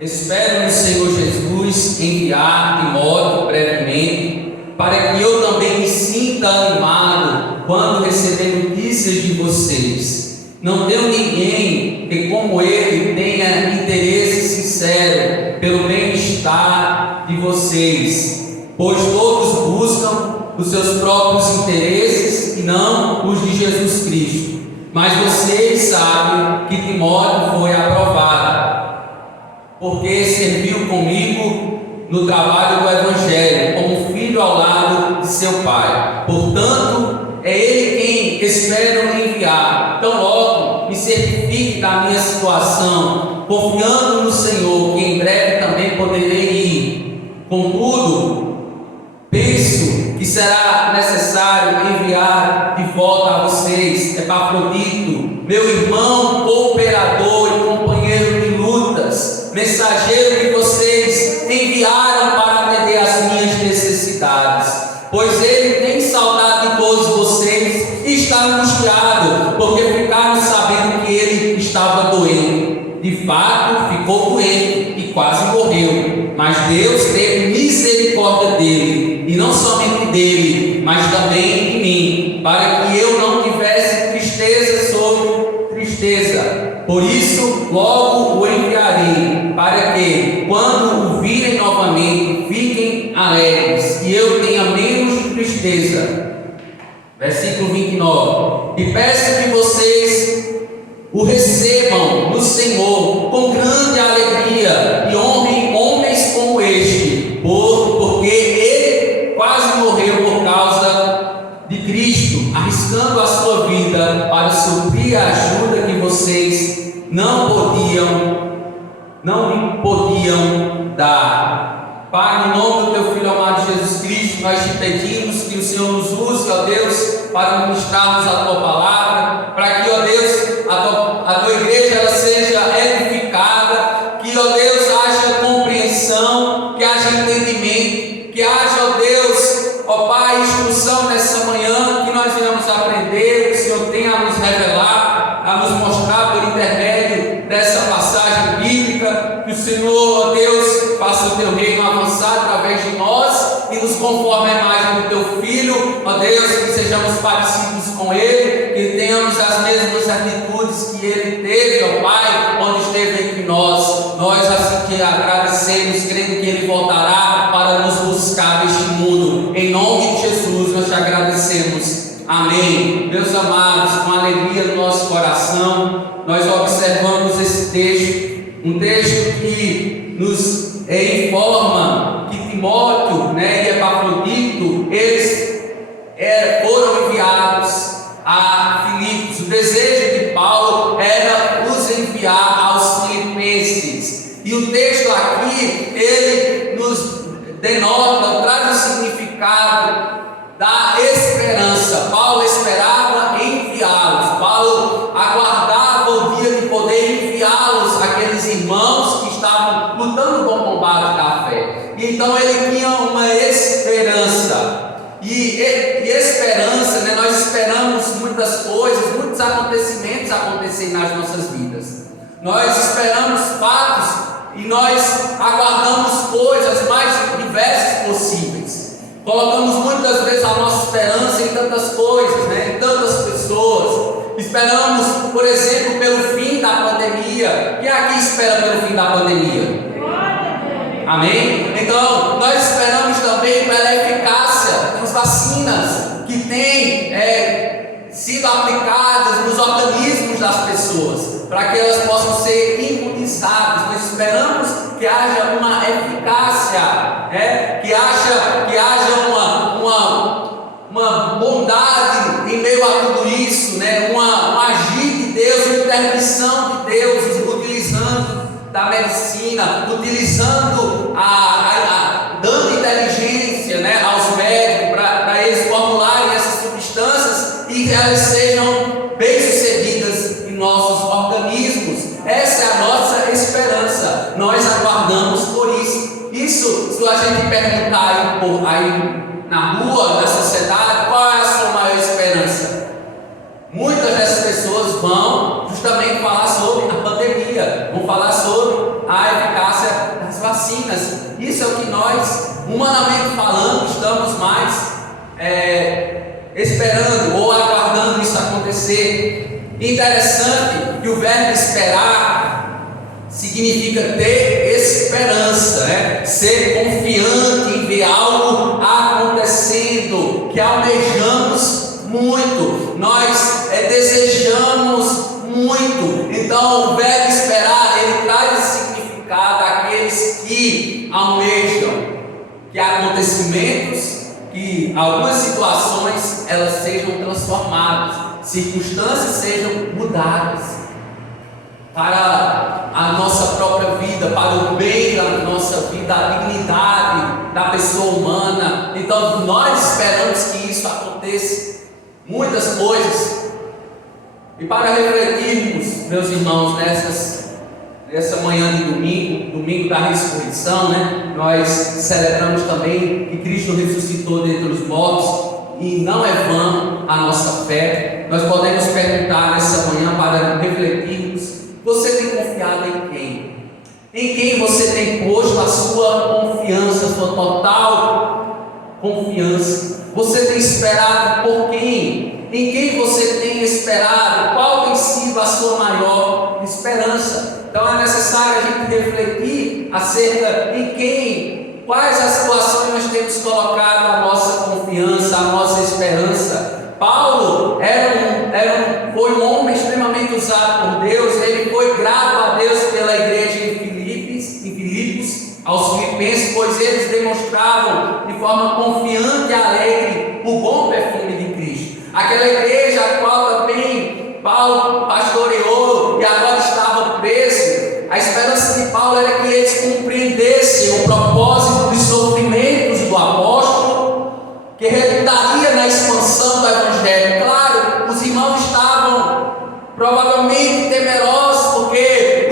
Espero no Senhor Jesus enviar Timóteo brevemente, para que eu também me sinta animado quando receber notícias de vocês. Não tenho ninguém que, como ele, tenha interesse sincero pelo bem-estar de vocês, pois todos buscam os seus próprios interesses e não os de Jesus Cristo. Mas vocês sabem que Timóteo foi aprovado, porque serviu comigo no trabalho do Evangelho, como filho ao lado de seu pai. Portanto, é ele quem espero enviar. Tão logo me certifique da minha situação, confiando no Senhor, que em breve também poderei ir. Contudo, penso que será necessário enviar de volta a vocês Epafrodito, meu irmão, cooperador e companheiro de lutas, mensageiro que vocês enviaram para atender às minhas necessidades, pois ele tem saudade de todos vocês e está angustiado, porque ficaram sabendo que ele estava doente. De fato, ficou doente e quase morreu, mas Deus teve misericórdia dele, e não somente dele, mas também de mim, para que eu não tivesse tristeza sobre tristeza. Por isso, logo o enviarei, para que, quando o virem novamente, fiquem alegres, e eu tenha menos tristeza. Versículo 29. E peço que vocês o recebam no Senhor com grande alegria, e honrem homens como este, porque ele quase morreu por causa de Cristo, arriscando a sua vida para suprir a ajuda que vocês não lhe podiam dar. Pai, no nome do teu Filho amado Jesus Cristo, nós te pedimos que o Senhor nos use, ó Deus, para ministrarmos a tua palavra, para que, ó Deus, a tua igreja ela seja edificada, que, ó Deus, haja compreensão, que haja entendimento, que haja, ó Deus, ó Pai, instrução nessa manhã, que nós venhamos aprender, que o Senhor tenha a nos revelar, a nos mostrar por intermédio dessa passagem bíblica, que o Senhor, ó Deus, faça o teu reino avançar através de nós e nos conforme a imagem do teu Filho, ó Deus, que sejamos parecidos com ele, que tenhamos as mesmas atitudes que ele teve, ó Pai, onde esteve entre nós. Nós assim que agradecemos, crendo que ele voltará para nos buscar neste mundo. Em nome de Jesus nós te agradecemos. Amém. Meus amados, com alegria no nosso coração, nós observamos esse texto, um texto que nos informa que Timóteo, e Epafrodito, eles foram enviados a Filipos. O desejo de Paulo era os enviar aos filipenses, e o texto aqui, ele nos denota, traz o significado da esperança. Paulo esperava enviá-los, Paulo aguardava o dia de poder enviá-los, aqueles irmãos que estavam lutando com o combate da fé. E então ele tinha uma esperança. E esperança, nós esperamos muitas coisas, muitos acontecimentos acontecerem nas nossas vidas. Nós esperamos fatos e nós aguardamos coisas mais diversas possíveis. Colocamos muitas vezes a nossa esperança em tantas coisas, em tantas pessoas. Esperamos, por exemplo, pelo fim da pandemia. Quem aqui espera pelo fim da pandemia? Amém? Então, nós esperamos também pela eficácia das vacinas que têm sido aplicadas nos organismos das pessoas, para que elas possam ser imunizadas. Nós esperamos que haja uma eficácia, que haja uma bondade em meio a tudo isso, um agir de Deus, uma intervenção de Deus, utilizando da medicina, utilizando dando inteligência aos médicos para eles formularem essas substâncias e que elas sejam bem-sucedidas em nossos organismos. Essa é a nossa esperança. Nós aguardamos por isso. Isso, se a gente perguntar aí na rua, na sociedade, qual é a sua maior esperança? Muitas dessas pessoas vão justamente falar sobre a pandemia, vão falar sobre a eficácia esperando ou aguardando isso acontecer. Interessante que o verbo esperar significa ter esperança, ser confiante em ver algo acontecendo, que almejamos muito, nós desejamos muito. Então o verbo esperar, ele traz esse significado àqueles que almejam que acontecimentos, que algumas situações elas sejam transformadas, circunstâncias sejam mudadas para a nossa própria vida, para o bem da nossa vida, a dignidade da pessoa humana. Então nós esperamos que isso aconteça, muitas coisas. E para refletirmos, meus irmãos, nessa manhã de domingo da ressurreição, nós celebramos também que Cristo ressuscitou dentre os mortos, e não é vã a nossa fé. Nós podemos perguntar nessa manhã, para refletirmos: você tem confiado em quem? Em quem você tem posto a sua confiança, a sua total confiança? Você tem esperado por quem? Em quem você tem esperado? Qual tem sido a sua maior esperança? Então é necessário a gente refletir acerca de quem, quais as situações nós temos colocado a nossa confiança, a nossa esperança. Paulo foi um homem extremamente usado por Deus. Ele foi grato a Deus pela igreja em Filipos, aos filipenses, pois eles demonstravam de forma confiante e alegre o bom perfume de Cristo. Aquela igreja a qual também Paulo pastoreou e agora estava preso. A esperança de Paulo era que eles compreendessem o propósito dos sofrimentos do apóstolo, que resultaria na expansão do evangelho. Claro, os irmãos estavam provavelmente temerosos, porque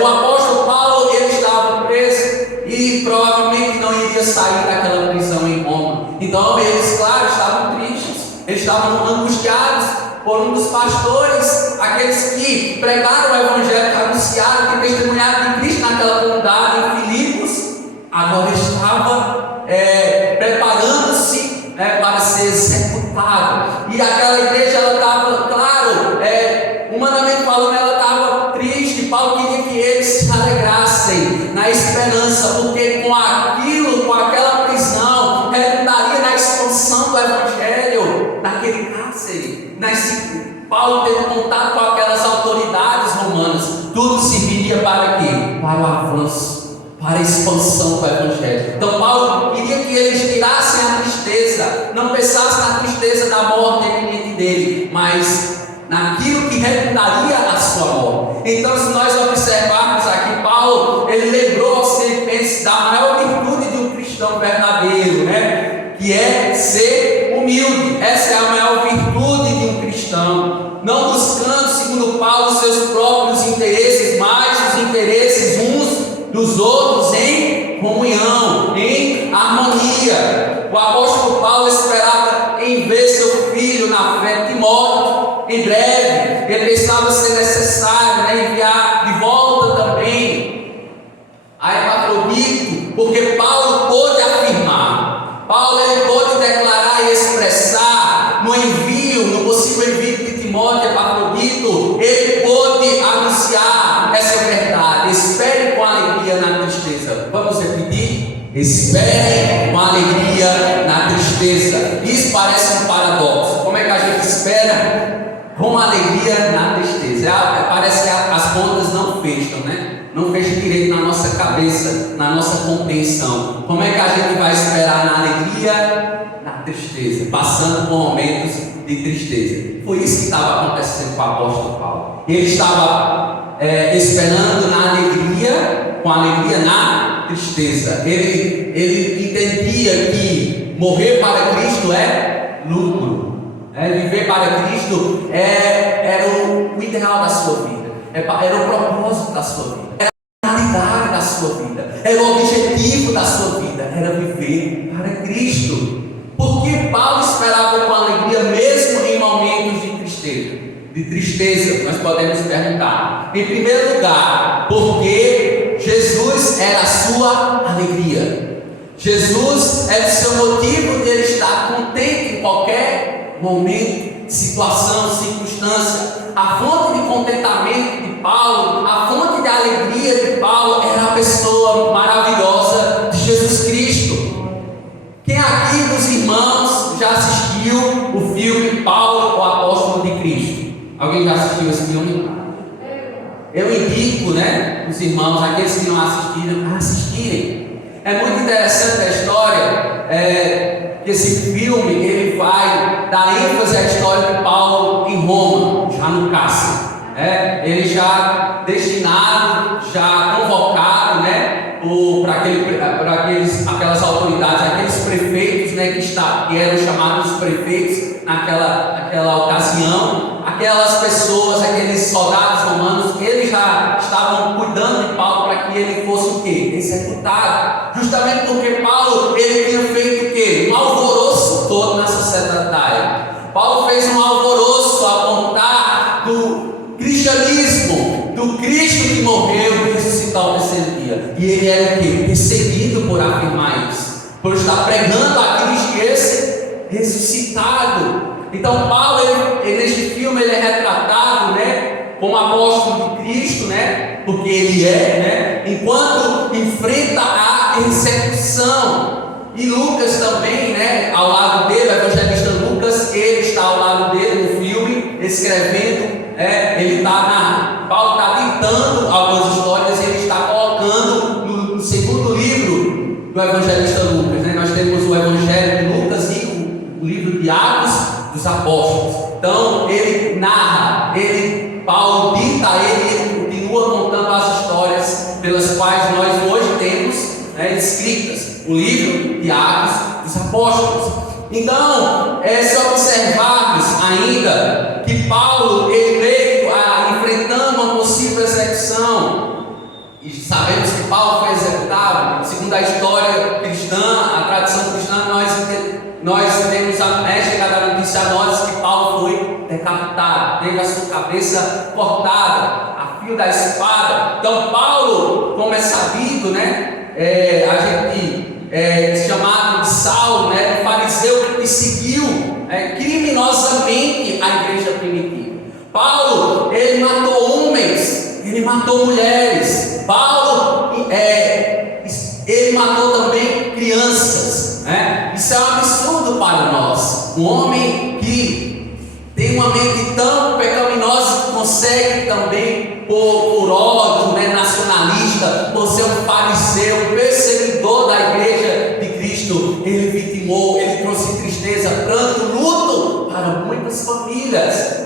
o apóstolo Paulo, ele estava preso e provavelmente não iria sair daquela prisão em Roma. Então eles, claro, estavam tristes, eles estavam angustiados por um dos pastores, aqueles que pregaram o evangelho, que anunciaram, que testemunharam de Cristo naquela comunidade em Filipos, agora estava preparando-se para ser executado. E aquela igreja, ela estava, claro, humanamente falando, ela estava triste. Paulo queria que eles se alegrassem na esperança, porque com aquela prisão, redundaria na expansão do evangelho naquele cárcere. Paulo teve contato com aquelas autoridades romanas, tudo serviria para quê? Para o avanço, para a expansão do evangelho. Então Paulo queria que eles tirassem a tristeza, não pensassem na tristeza da morte iminente dele, mas naquilo que redundaria a sua morte. Então, se nós observarmos aqui, Paulo, ele lembrou aos filipenses da maior virtude de um cristão verdadeiro, que é ser humilde. Essa é a maior virtude de um cristão, não buscando, segundo Paulo, seus próprios interesses, mas os interesses uns dos outros em comunhão, em harmonia. O apóstolo Paulo esperava em ver seu filho na fé, Timóteo, em breve. Ele pensava ser necessário enviar de volta também a Epafrodito, porque Paulo pôde afirmar, ele pôde declarar e expressar no possível envio de Timóteo, Epafrodito, ele pôde anunciar essa verdade: espere com alegria na tristeza. Vamos repetir? Espere com alegria na tristeza. Isso parece um paradoxo. Como é que a gente espera com alegria na tristeza? Parece que as contas não fecham, não fecham direito na nossa cabeça, na nossa compreensão. Como é que a gente vai esperar na alegria, na tristeza, passando por momentos de tristeza? Foi isso que estava acontecendo com o apóstolo Paulo. Ele estava esperando na alegria, com alegria na tristeza. Ele entendia que morrer para Cristo é lucro. Viver para Cristo era o ideal da sua vida, era o propósito da sua vida, era a finalidade da sua vida, era o objetivo da sua vida, era viver para Cristo. Porque Paulo esperava com alegria mesmo em momentos de tristeza, nós podemos perguntar. Em primeiro lugar, porque Jesus era a sua alegria. Jesus era o seu motivo de ele estar contente momento, situação, circunstância. A fonte de contentamento de Paulo, a fonte de alegria de Paulo era a pessoa maravilhosa de Jesus Cristo. Quem aqui dos irmãos já assistiu o filme Paulo, o Apóstolo de Cristo? Alguém já assistiu esse filme? Eu indico, os irmãos, aqueles que não assistiram, a assistirem. É muito interessante a história, que esse filme, ele vai dar ênfase à história de Paulo em Roma, já no cárcere. Ele já destinado, já convocado, para aquelas autoridades, aqueles prefeitos, que eram chamados prefeitos naquela ocasião, aquelas pessoas, aqueles soldados romanos, eles já estavam cuidando de Paulo para que ele fosse o quê? Executado, justamente porque Paulo, ele tinha feito o quê? Um alvoroço todo na sociedade. Paulo fez um alvoroço a apontar do cristianismo, do Cristo que morreu e ressuscitou ao terceiro dia. E ele era o quê? Perseguido por afirmar isso, por estar pregando a Cristo esse ressuscitado. Então Paulo, neste filme, ele é retratado, como apóstolo de Cristo, porque ele enquanto enfrenta a execução. E Lucas também, ao lado dele, o evangelista Lucas, ele está ao lado dele no filme, escrevendo, Paulo está ditando algumas histórias, ele está colocando no segundo livro do evangelista Lucas, Nós temos o evangelho de Lucas e o livro de Atos dos Apóstolos. Então, ele narra, Paulo dita, ele continua contando as histórias pelas quais nós hoje temos escritas, o livro de Atos dos Apóstolos. Então, se observarmos ainda que Paulo, ele veio enfrentando uma possível execução, e sabemos que Paulo foi executado, segundo a história cristã, a tradição cristã, nós temos chegado a notícia a nós que Paulo foi decapitado, teve a sua cabeça cortada, a fio da espada. Então Paulo, como é sabido, a gente chamado de Saulo, um fariseu que perseguiu criminosamente a igreja primitiva. Paulo, ele matou homens, ele matou mulheres. Paulo, ele matou também crianças. Isso é um absurdo para nós. Um homem que tem uma mente tão pecaminosa que consegue também, por ódio nacionalista, por ser um fariseu, um perseguidor da igreja de Cristo, ele vitimou, ele trouxe tristeza, pranto, luto para muitas famílias.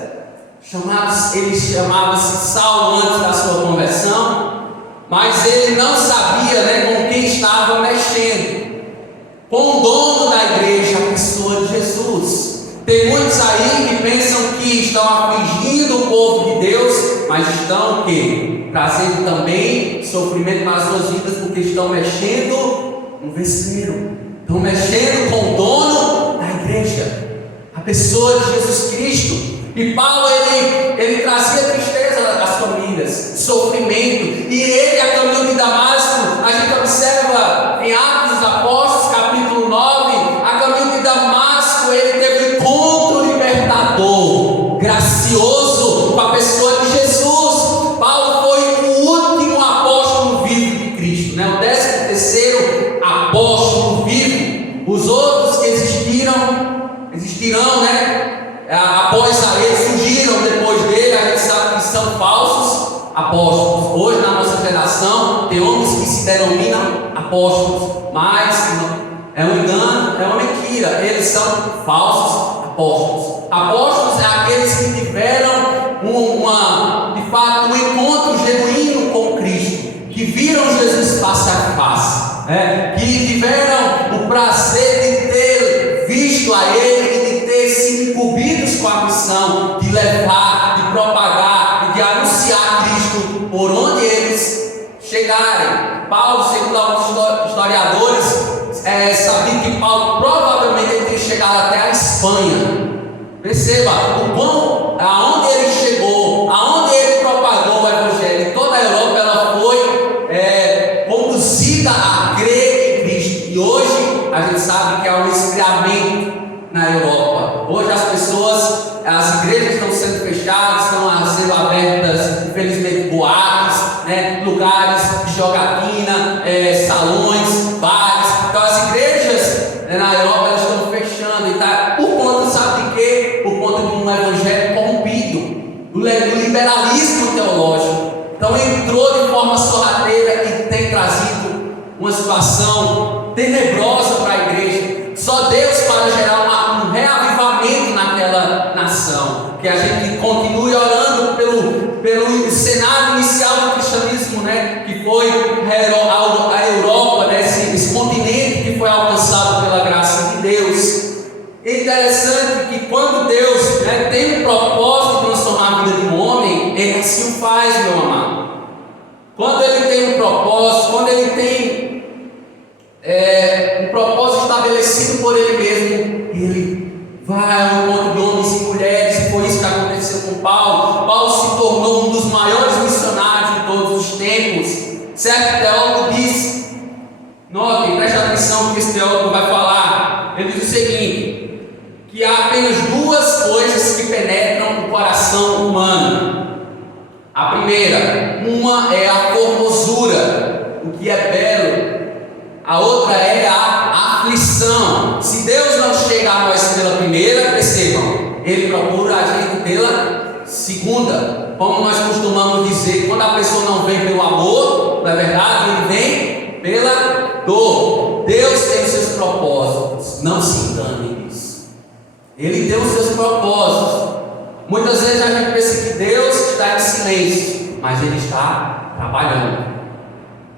Ele chamava-se Saulo antes da sua conversão, mas ele não sabia com quem estava mexendo. Com o dono da igreja, a pessoa de Jesus. Tem muitos aí que pensam que estão afligindo o povo de Deus, mas estão o quê? Trazendo também sofrimento para as suas vidas, porque estão mexendo no vespeiro, estão mexendo com o dono da igreja, a pessoa de Jesus Cristo. E Paulo, ele trazia tristeza às famílias, sofrimento, e ele, a caminho de Damasco, a gente observa em Atos dos Apóstolos, capítulo 9, a caminho de Damasco, ele teve um encontro libertador, gracioso, com a pessoa de Jesus. Paulo foi o último apóstolo vivo de Cristo, o 13º apóstolo vivo. Os outros que existirão, após a ele, surgiram depois dele, a gente sabe que são falsos apóstolos. Hoje, na nossa geração, tem homens que se denominam apóstolos, mas é um engano, é uma mentira. Eles são falsos apóstolos. Apóstolos é aqueles que tiveram de fato um encontro genuíno com Cristo, que viram Jesus face a face, que tiveram o prazer de ter visto a Ele e de ter sido incumbidos com a missão de levar, de propagar e de anunciar Cristo por onde eles chegarem. Paulo, segundo alguns historiadores, sabia que Paulo provavelmente teria chegado até a Espanha. Perceba aonde ele chegou, aonde ele propagou o evangelho. Toda a Europa ela foi conduzida a crer em Cristo. E hoje a gente sabe que há um esfriamento na Europa. Hoje as igrejas estão sendo fechadas, estão sendo abertas, infelizmente, boates, né? Lugares de jogatina, salões, bares. Então as igrejas, né, na Europa, elas estão fechando, e tá, por conta, sabe de quê? Por conta de um evangelho corrompido, do liberalismo teológico. Então entrou de forma sorrateira e tem trazido uma situação tenebrosa para a igreja. Só Deus para gerar um reavivamento naquela nação. Que a gente continue orando pelo cenário inicial do cristianismo, né? Que foi a Europa, né? Esse continente que foi alcançado pela graça de Deus. É interessante que quando Deus, né, tem um propósito de transformar a vida de um homem, Ele assim o faz, meu amado. Quando Ele tem um propósito, quando Ele tem um propósito estabelecido por Ele mesmo, Ele vai ao encontro de homens e mulheres. E foi isso que aconteceu com Paulo. Paulo se tornou um dos maiores missionários de todos os tempos. Certo teólogo diz, notem, preste atenção no que esse teólogo vai falar. Ele diz o seguinte: que há apenas duas coisas que penetram o coração humano. A primeira, uma é a formosura, o que é belo. A outra é a aflição. Se Deus não chega a nós pela primeira, percebam, Ele procura a gente pela segunda. Como nós costumamos dizer, quando a pessoa não vem pelo amor, na verdade, Ele vem pela dor. Deus tem os seus propósitos, não se engane nisso. Ele tem os seus propósitos. Muitas vezes a gente pensa que Deus está em silêncio, mas Ele está trabalhando,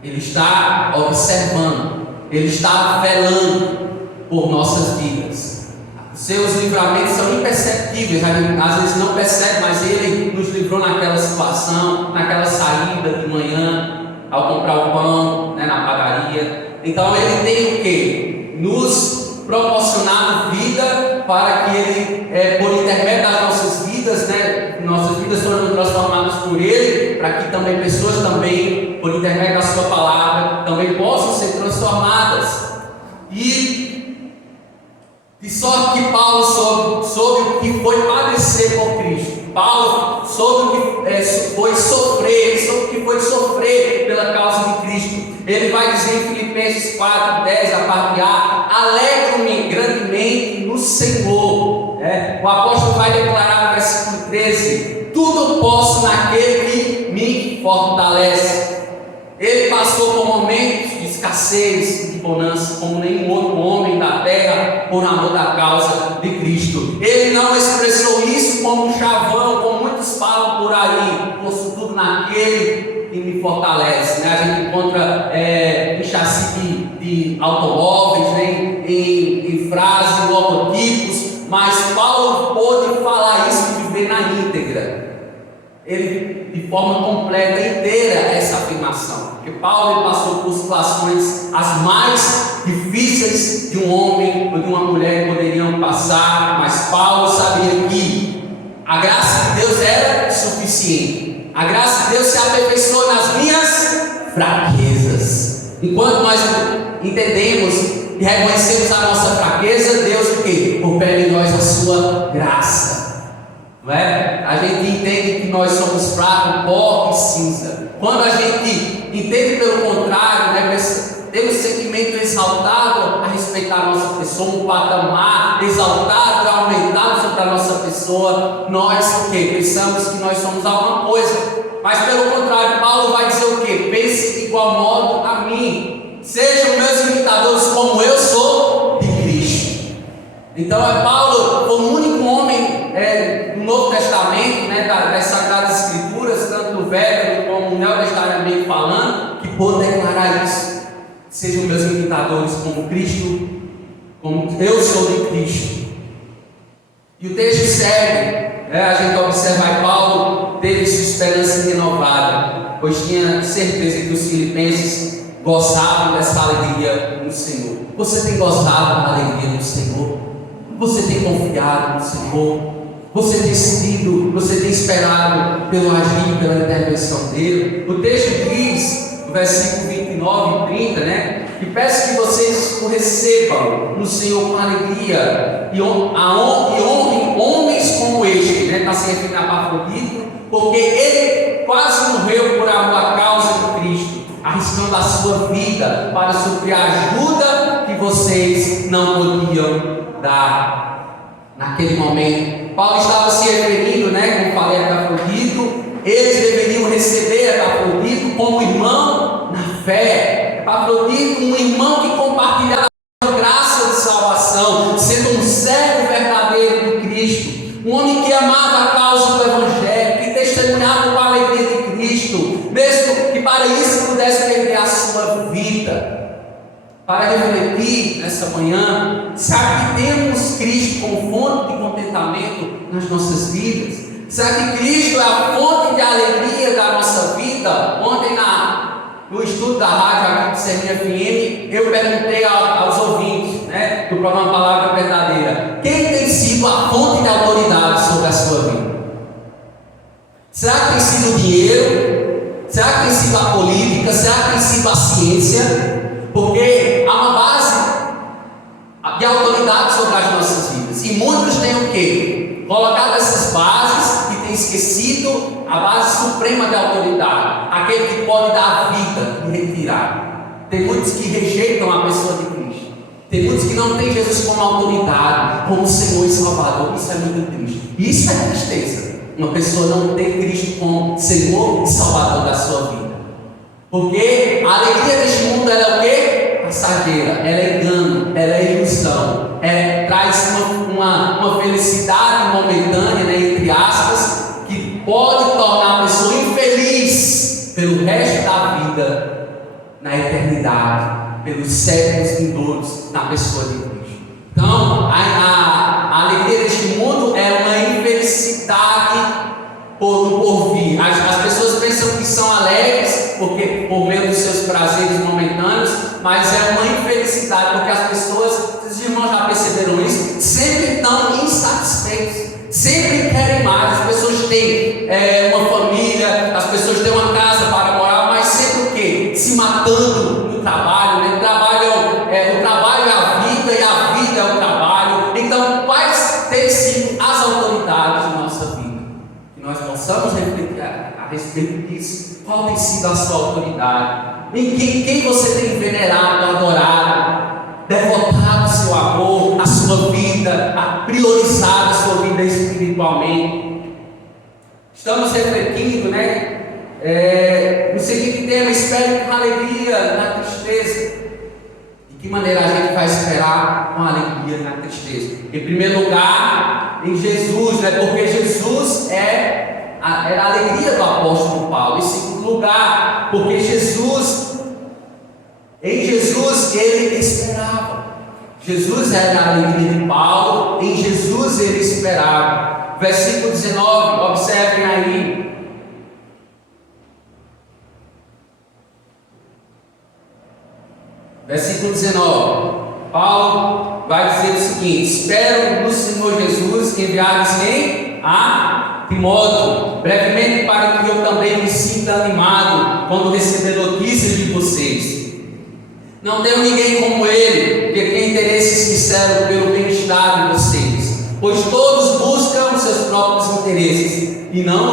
Ele está observando, Ele está velando por nossas vidas. Seus livramentos são imperceptíveis, a gente às vezes não percebe, mas Ele nos livrou naquela situação, naquela saída de manhã, ao comprar o pão, né, na padaria. Então Ele tem o quê? Nos proporcionado vida para que Ele, por intermédio das nossas vidas, né, nossas vidas foram transformadas por Ele, para que também pessoas também, por intermédio da Sua palavra, também possam ser transformadas. E de sorte que Paulo soube o que foi padecer por Cristo. Paulo soube o que foi sofrer, ele soube o que foi sofrer pela causa de Cristo. Ele vai dizer em Filipenses 4:10, a parte A: alegro-me grandemente no Senhor. O apóstolo vai declarar no versículo 13: tudo posso naquele que me fortalece. Ele passou por momentos de escassez e de bonança, como nenhum outro homem da terra, por amor da causa de Cristo. Ele não expressou isso como um chavão, como muitos falam por aí: posso tudo naquele que me fortalece. Né? A gente encontra em chassi de automóveis, né? em frases, logotipos, mas Paulo pôde falar isso e viver na íntegra. Ele, de forma completa, inteira, essa afirmação, porque Paulo ele passou por situações as mais difíceis de um homem ou de uma mulher poderiam passar, mas Paulo sabia que a graça de Deus era suficiente. A graça de Deus se aperfeiçoa nas minhas fraquezas. Enquanto nós entendemos e reconhecemos a nossa fraqueza, Deus o quê? Opera em nós a sua graça. Não é? A gente entende que nós somos fracos, pó e cinza. Quando a gente entende pelo contrário, né, temos sentimento exaltado a respeitar a nossa pessoa, um patamar exaltado, aumentado sobre a nossa pessoa, nós o quê? Pensamos que nós somos alguma coisa. Mas pelo contrário, Paulo vai dizer o quê? Pense de igual modo a mim. Sejam meus imitadores como eu sou de Cristo. Então Paulo foi o único homem no Novo Testamento, né, das Sagradas Escrituras, tanto no Velho como no Neotestamento falando, que pôde declarar isso. Sejam meus imitadores como Cristo, como eu sou de Cristo. E o texto segue, a gente observa que Paulo teve sua esperança renovada, pois tinha certeza que os filipenses gozavam dessa alegria no Senhor. Você tem gozado da alegria no Senhor? Você tem confiado no Senhor? Você tem sentido, você tem esperado pelo agir, pela intervenção dele? O texto diz, no versículo 29 e 30, né? Que peço que vocês o recebam no Senhor com alegria e honra Mas se refere a Epafrodito, porque ele quase morreu por amor à causa de Cristo, arriscando a sua vida para suprir a ajuda que vocês não podiam dar naquele momento. Paulo estava se referindo, como falei, a Epafrodito. Eles deveriam receber Epafrodito como irmão na fé. Epafrodito, um irmão que compartilhava a graça de salvação, sendo um servo verdadeiro de Cristo, um homem que amava a causa do Evangelho, que testemunhava com a alegria de Cristo, mesmo que para isso pudesse perder a sua vida. Para refletir nessa manhã, será que temos Cristo como fonte de contentamento nas nossas vidas? Será que Cristo é a fonte de alegria da nossa vida? Ontem no estudo da rádio aqui de Serrinha FM, eu perguntei aos ouvintes do programa Palavra Verdadeira: quem tem sido a fonte de autoridade sobre a sua vida? Será que tem sido o dinheiro? Será que tem sido a política? Será que tem sido a ciência? Porque há uma base de autoridade sobre as nossas vidas, e muitos têm o quê? Colocado essas bases e têm esquecido a base suprema de autoridade, aquele que pode dar a vida e retirar. Tem muitos que rejeitam a pessoa de Cristo, tem muitos que não têm Jesus como autoridade, como Senhor e Salvador. Isso é muito triste, isso é tristeza, uma pessoa não ter Cristo como Senhor e Salvador da sua vida. Porque a alegria deste mundo, ela é o quê? Passageira, ela é engano, ela é ilusão, traz uma felicidade momentânea, entre aspas, que pode tornar a pessoa infeliz pelo resto da vida, na eternidade, pelos séculos vindouros, na pessoa de Cristo. Então, a alegria deste mundo é uma infelicidade por vir. As pessoas pensam que são alegres porque por meio dos seus prazeres momentâneos, mas é uma infelicidade, porque as pessoas, os irmãos já perceberam isso, sempre estão insatisfeitos, sempre querem mais. As pessoas têm uma família, as pessoas têm uma casa para morar, mas sempre o quê? Se matando no trabalho, O trabalho é a vida, e a vida é o trabalho. Então, quais têm sido as autoridades de nossa vida? Que nós possamos refletir a respeito disso. Qual tem sido a sua autoridade? Em quem você tem venerado, adorado, devotado o seu amor, a sua vida, priorizado a sua vida espiritualmente? Estamos refletindo, no seguinte tema: espere com alegria na tristeza. De que maneira a gente vai esperar com alegria na tristeza? Em primeiro lugar, em Jesus, porque Jesus era a alegria do apóstolo Paulo. Em segundo lugar, porque em Jesus ele esperava. Jesus era a alegria de Paulo, em Jesus ele esperava. Versículo 19, observem aí. Versículo 19, Paulo vai dizer o seguinte: espero no Senhor Jesus enviar-lhes quem? A Timóteo, brevemente, para que eu também me sinta animado quando receber notícias de vocês. Não tenho ninguém como ele, que tem interesse sincero pelo bem-estar de vocês, pois todos buscam seus próprios interesses e não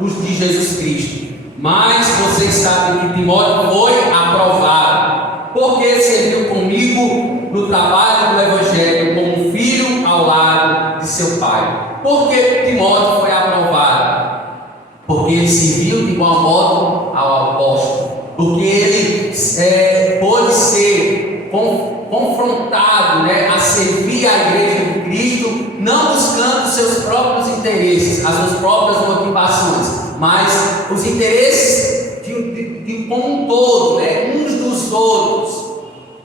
os de Jesus Cristo. Mas vocês sabem que Timóteo foi aprovado, porque serviu comigo no trabalho do Evangelho como um filho ao lado de seu pai. Por que Timóteo foi aprovado? Porque ele serviu de igual modo ao apóstolo, porque ele pôde ser confrontado a servir a igreja de Cristo, não buscando seus próprios interesses, as suas próprias motivações, mas os interesses de como um todo, uns dos outros.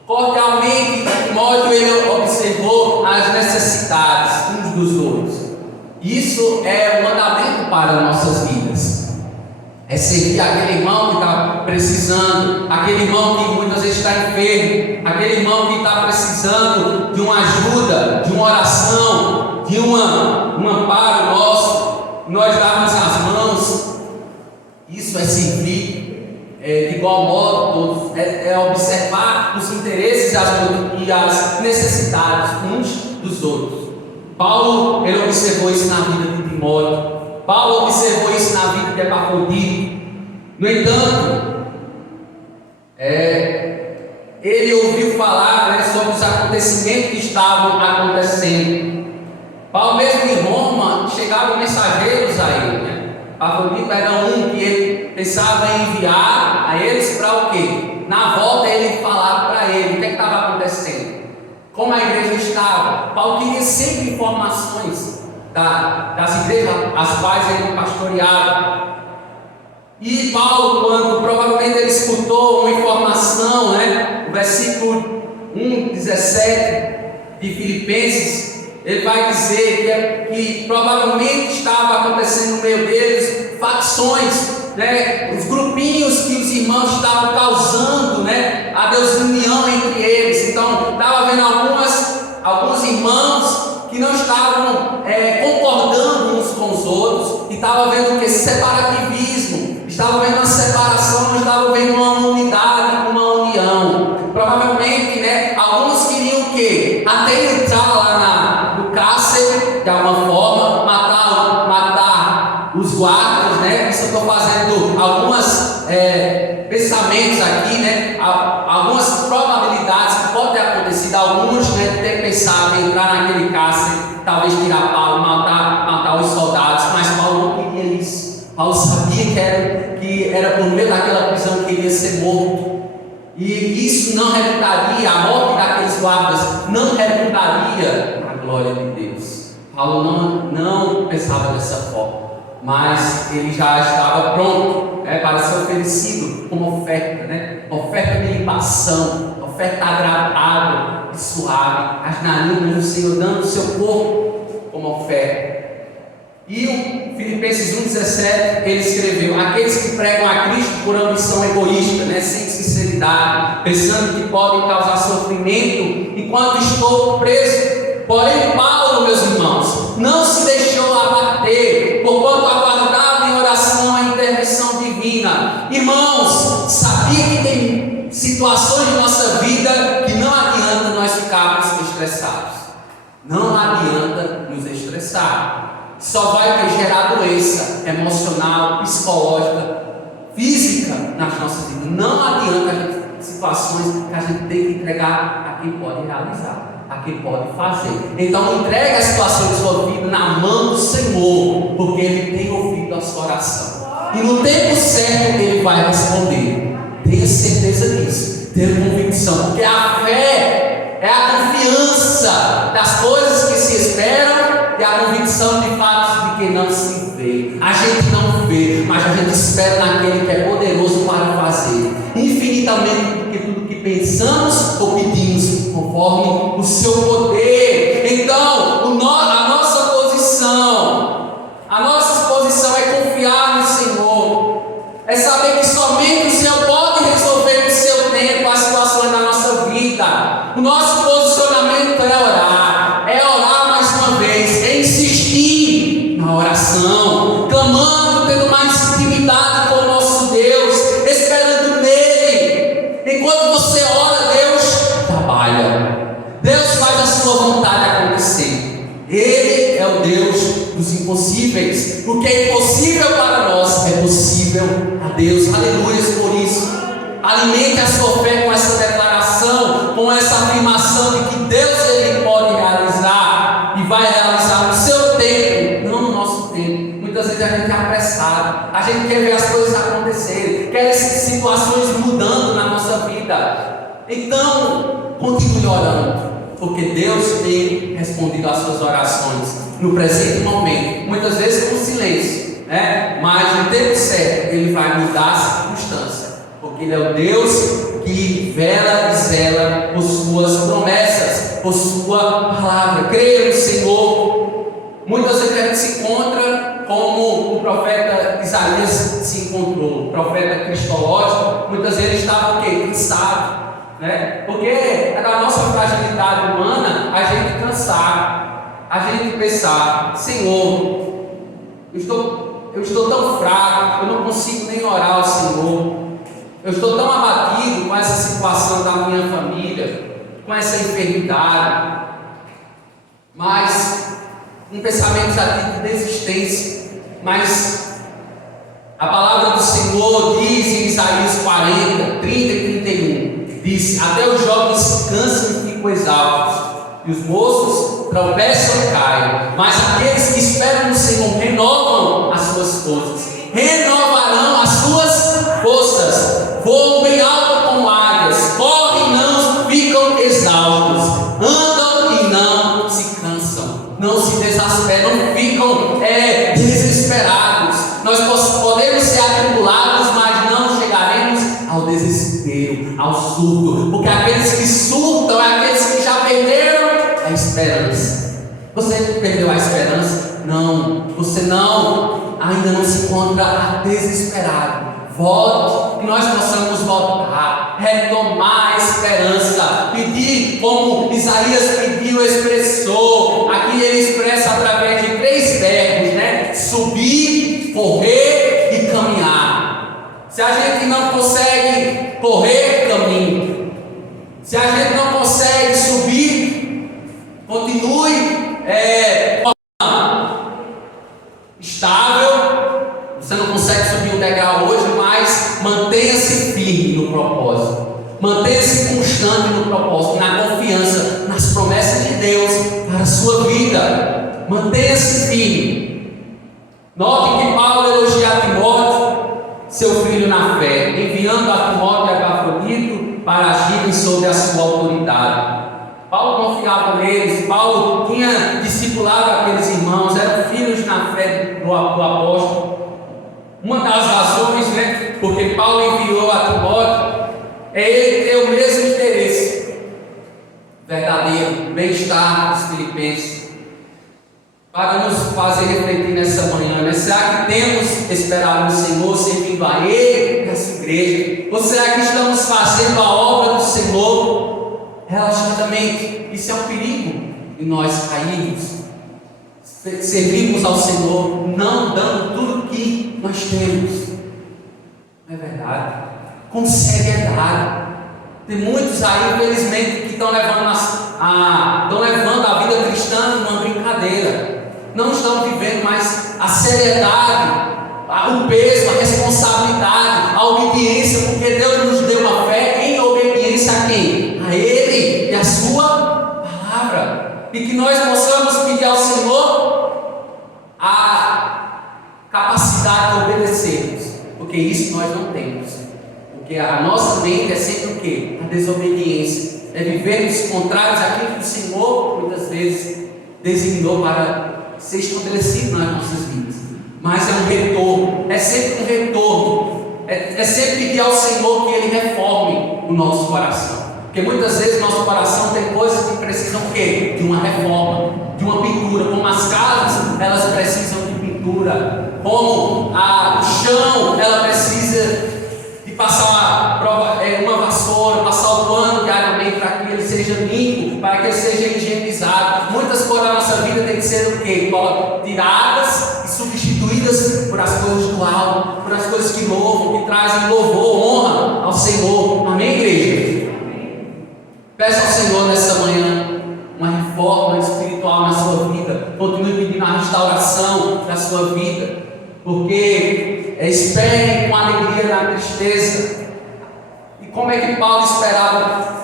Cordialmente, Timóteo ele observou as necessidades uns dos outros. Isso é um mandamento para nossas vidas. É servir aquele irmão que está precisando, aquele irmão que muitas vezes está enfermo, aquele irmão que está precisando de uma ajuda, de uma oração, de um amparo nosso, nós darmos as mãos. Isso é servir de igual modo todos, é observar os interesses e as necessidades uns dos outros. Paulo ele observou isso na vida de Timóteo. Paulo observou isso na vida de Epafrodito. No entanto, ele ouviu falar, né, sobre os acontecimentos que estavam acontecendo. Paulo, mesmo em Roma, chegavam mensageiros a ele, né? Epafrodito era um que ele pensava em enviar a eles para o quê? Na volta ele falava para ele o que estava acontecendo, como a igreja estava. Paulo queria sempre informações das igrejas às quais ele pastoreava. E Paulo, quando provavelmente ele escutou uma informação, né, o versículo 1:17 de Filipenses, ele vai dizer que provavelmente estava acontecendo no meio deles facções, né, os grupinhos que os irmãos estavam causando, né, a desunião entre eles. Então, estava vendo alguns irmãos que não estavam concordando uns com os outros, e estava vendo o que? Separativismo, estava vendo uma separação, não estava vendo uma unidade, uma união. Provavelmente, né, alguns queriam o quê? Até entrar lá no cárcere, de alguma forma, matar os guardas, né? Isso eu estou fazendo alguns pensamentos aqui, né? Algumas probabilidades que podem ter acontecido. Alguns, né, ter pensado em entrar naquele cárcere, talvez tirar Paulo, matar os soldados, mas Paulo não queria isso. Paulo sabia que era por meio daquela prisão que ele ia ser morto. E isso não redundaria, a morte daqueles guardas não redundaria na glória de Deus. Paulo não pensava dessa forma, mas ele já estava pronto, para ser oferecido como oferta, né? Oferta de libação, oferta agradável e suave, as narinas do Senhor, dando o seu corpo como oferta. E o Filipenses 1:17, ele escreveu: aqueles que pregam a Cristo por ambição egoísta, né, sem sinceridade, pensando que podem causar sofrimento enquanto estou preso. Porém, Paulo, meus irmãos, não se deixou abater, porquanto aguardava em oração a intervenção divina. Irmãos, sabia que tem situações de nossa vida que não adianta nós ficarmos estressados. Não adianta nos estressar. Só vai gerar doença emocional, psicológica, física nas nossas vidas. Não adianta situações que a gente tem que entregar a quem pode realizar, a quem pode fazer. Então entregue a situação de sua vida na mão do Senhor, porque Ele tem ouvido a sua oração. E no tempo certo Ele vai responder. Tenha certeza disso, tenha convicção, porque a fé é a confiança das coisas que se esperam e a convicção de fatos de que não se vê. A gente não vê, mas a gente espera naquele que é poderoso para fazer infinitamente do que tudo que pensamos ou pedimos, conforme o seu poder. Então, a nossa posição é confiar no Senhor, é saber que somente o Senhor pode resolver no seu tempo as situações da nossa vida. O nosso posicionamento é orar mais uma vez, é insistir na oração, clamando, tendo mais intimidade com o nosso Deus, esperando nele. Enquanto você ora, Deus trabalha, Deus faz a sua vontade acontecer. Ele é o Deus dos impossíveis. O que é impossível para nós é possível a Deus. Aleluia por isso. Alimente a sua fé com essa declaração, com essa afirmação de que Deus Ele pode realizar e vai realizar no seu tempo, não no nosso tempo. Muitas vezes a gente é apressado, a gente quer ver as coisas acontecerem, quer situações mudando na nossa vida. Então, continue orando, porque Deus tem respondido às suas orações no presente momento, muitas vezes com silêncio, né? Mas no tempo certo Ele vai mudar a circunstância, porque Ele é o Deus que vela e zela por suas promessas, por sua palavra. Creia no Senhor. Muitas vezes a gente se encontra como o profeta Isaías se encontrou, o profeta cristológico. Muitas vezes estava o quê? Cansado, né? Porque é da nossa fragilidade humana a gente cansar, a gente pensar: Senhor, eu estou tão fraco, eu não consigo nem orar ao Senhor. Eu estou tão abatido com essa situação da minha família, com essa enfermidade. Mas um pensamento já de desistência, Mas a palavra do Senhor diz em Isaías 40, 30 e 31, diz: até os jovens cansam e ficam exaustos, e os moços tropeçam e caem, mas aqueles que esperam no Senhor renovam as suas forças, renovarão as suas forças, voam bem alto como águias, correm e não ficam exaustos, andam e não se cansam, não se desesperam, não ficam desesperados. Nós podemos ser atribulados, mas não chegaremos ao desespero, ao surto, porque aqueles que surtam é aqueles que já perderam a esperança. Você perdeu a esperança? Não, você ainda não se encontra desesperado. Volte, que nós possamos voltar, retomar a esperança, pedir como Isaías pediu, expressou. Aqui ele expressa através de 3 verbos, né? Subir, correr e caminhar. Se a gente não consegue correr, caminhe. Se a gente não consegue subir, continue estável. Você não consegue subir um degrau hoje, mas mantenha-se firme no propósito, mantenha-se constante no propósito, na confiança, nas promessas de Deus para a sua vida. Mantenha-se firme. Note que Paulo elogia a Timóteo, seu filho na fé, enviando a Timóteo e a Epafrodito para agirem sob a sua autoridade. Paulo confiava neles, Paulo tinha discipulado aqueles irmãos, eram filhos na fé do apóstolo. Uma das razões, né, porque Paulo enviou a Timóteo, é ele ter o mesmo interesse verdadeiro, bem-estar dos filipenses, para nos fazer refletir nessa manhã, né? Será que temos esperado no Senhor, servindo a Ele, nessa igreja? Ou será que estamos fazendo a obra do Senhor relaxadamente? Isso é um perigo de nós cairmos. Servimos ao Senhor, não dando tudo o que nós temos. Não é verdade? Com seriedade. Tem muitos aí, infelizmente, que estão levando a vida cristã numa brincadeira. Não estão vivendo mais a seriedade, o peso, a responsabilidade, a obediência, porque Deus nos deu uma fé em obediência a quem? A Ele e a Sua palavra. E que nós possamos pedir ao Senhor a capacidade de obedecermos, porque isso nós não temos. Porque a nossa mente é sempre o quê? A desobediência, é vivermos contrários àquilo que o Senhor muitas vezes designou para ser estabelecido nas nossas vidas. Mas é um retorno, é sempre um retorno, é sempre pedir ao Senhor que Ele reforme o nosso coração, porque muitas vezes nosso coração tem coisas que precisam o quê? De uma reforma, de uma pintura. Como as casas, elas precisam de pintura, como o chão, ela precisa de passar uma vassoura, passar o pano diariamente para que ele seja limpo, para que ele seja higienizado. Muitas coisas da nossa vida têm que ser o quê? Tiradas e substituídas por as coisas do alto, por as coisas que louvam, que trazem louvor, honra ao Senhor. Amém, igreja? Peça ao Senhor nessa manhã uma reforma espiritual na sua vida. Continue pedindo a restauração da sua vida, porque espere com alegria na tristeza. E como é que Paulo esperava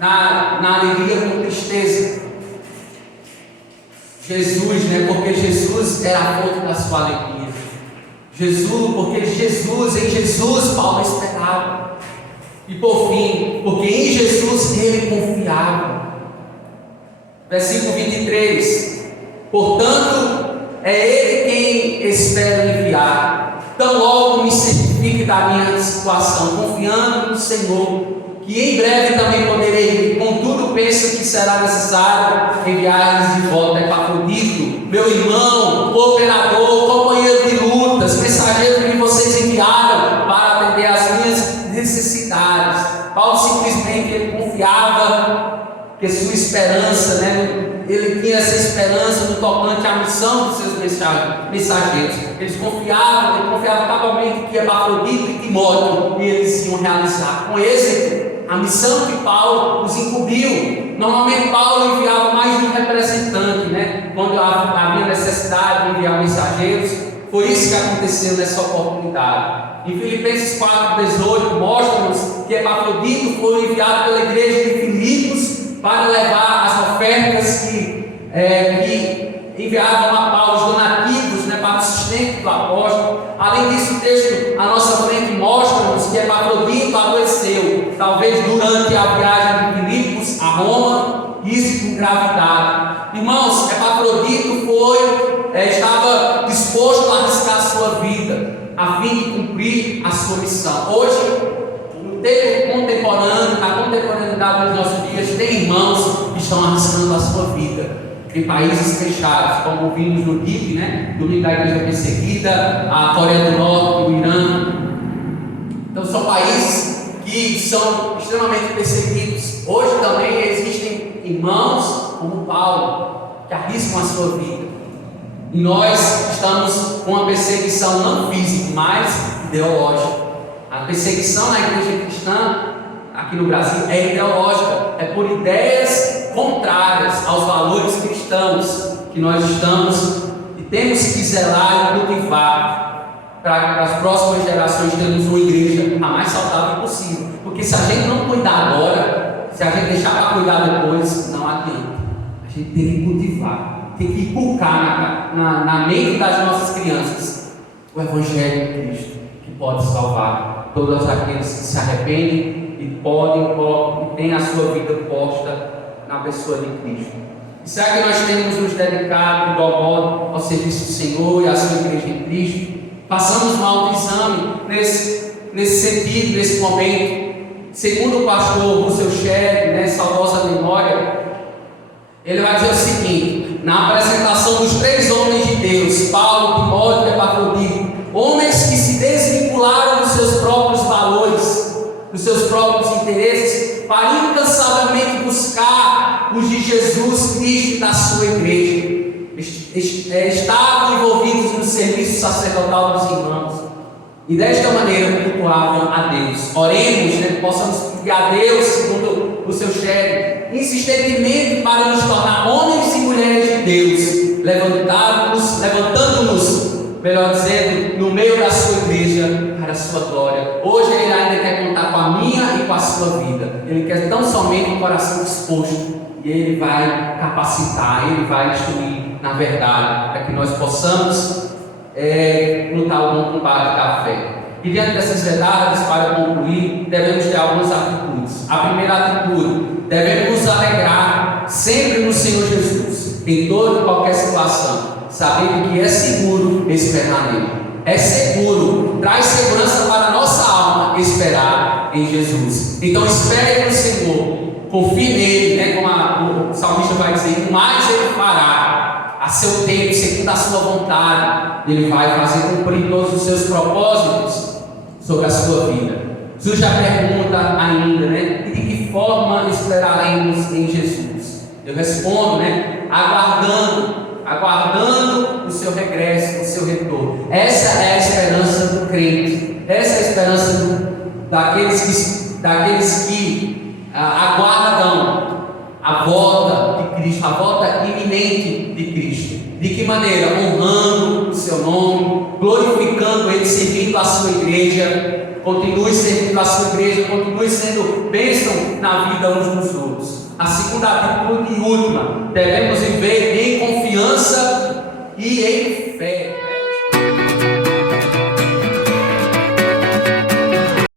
na alegria com tristeza? Jesus, né? Porque Jesus era a fonte da sua alegria. Em Jesus Paulo esperava. E por fim, porque em Jesus ele confiava. Versículo 23: portanto, é Ele quem espero enviar, tão logo me certifique da minha situação, confiando no Senhor, que em breve também poderei ir. Contudo, penso que será necessário enviar-lhes de volta Epafrodito, meu irmão, cooperador, companheiro de lutas, mensageiro que vocês enviaram para atender às minhas necessidades. Paulo simplesmente ele confiava que sua esperança, né? Ele tinha essa esperança no tocante à missão dos seus mensageiros. Ele confiava cabalmente que Epafrodito e Timóteo eles iam realizar com êxito a missão que Paulo os incumbiu. Normalmente Paulo enviava mais de um representante, né? Quando havia necessidade de enviar mensageiros, Foi isso que aconteceu nessa oportunidade. Em Filipenses 4,18 mostra-nos que Epafrodito foi enviado pela igreja de Filipos para levar as ofertas que enviavam a Paulo, os donativos, para o sustento do apóstolo. Além disso, o texto à nossa frente mostra-nos que Epafrodito adoeceu, talvez durante a viagem de Filipos a Roma, isso com gravidade. Irmãos, Epafrodito estava disposto a arriscar a sua vida, a fim de cumprir a sua missão. Hoje, no tempo contemporâneo, na contemporaneidade dos nossos dias, tem irmãos que estão arriscando a sua vida em países fechados, como vimos no DIP, domingo da igreja perseguida, a Coreia do Norte, o Irã. Então são países que são extremamente perseguidos. Hoje também existem irmãos como Paulo, que arriscam a sua vida. E nós estamos com uma perseguição não física, mas ideológica. A perseguição na igreja cristã aqui no Brasil é ideológica, é por ideias contrárias aos valores cristãos que nós estamos e temos que zelar e cultivar para as próximas gerações termos uma igreja a mais saudável possível. Porque se a gente não cuidar agora, se a gente deixar para cuidar depois, não adianta. A gente tem que cultivar, tem que inculcar na mente das nossas crianças o Evangelho de Cristo, que pode salvar todos aqueles que se arrependem e têm a sua vida posta na pessoa de Cristo. E será que nós temos nos dedicado de igual modo ao serviço do Senhor e à sua igreja em Cristo? Passamos um autoexame nesse sentido, nesse momento. Segundo o pastor Russell Shedd, saudosa memória, ele vai dizer o seguinte: na apresentação dos 3 homens de Deus, Paulo, Timóteo e Epafrodito, homens que se desvincularam dos seus próprios valores, dos seus próprios interesses, para incansavelmente buscar os de Jesus Cristo e da sua igreja, estavam envolvidos no serviço sacerdotal dos irmãos, e desta maneira cultuavam a Deus. Oremos, que possamos pedir a Deus, segundo o seu chefe, insistentemente para nos tornar homens e mulheres de Deus, levantando-nos, melhor dizendo, no meio da sua igreja, para a sua glória. Hoje Ele ainda quer contar com a minha e com a sua vida. Ele quer tão somente um coração disposto, e Ele vai capacitar, Ele vai instruir na verdade, para que nós possamos lutar o bom combate da fé. E diante dessas verdades, para concluir, devemos ter algumas atitudes. A primeira atitude: devemos nos alegrar sempre no Senhor Jesus, em toda e qualquer situação, sabendo que é seguro esperar nele. É seguro, traz segurança para a nossa alma esperar em Jesus. Então espere no Senhor, confie nele, como o salmista vai dizer, mais Ele fará a seu tempo, segundo a sua vontade. Ele vai fazer cumprir todos os seus propósitos sobre a sua vida. Surge a pergunta ainda, e de que forma esperaremos em Jesus? Eu respondo, aguardando o seu regresso, o seu retorno. Essa é a esperança do crente, essa é a esperança daqueles que aguardam a volta de Cristo, a volta iminente de Cristo. De que maneira? Honrando o seu nome, glorificando Ele, servindo a sua igreja. Continue servindo a sua igreja, continue sendo bênção na vida uns dos outros. A segunda atitude e última: devemos viver em confiança e em fé.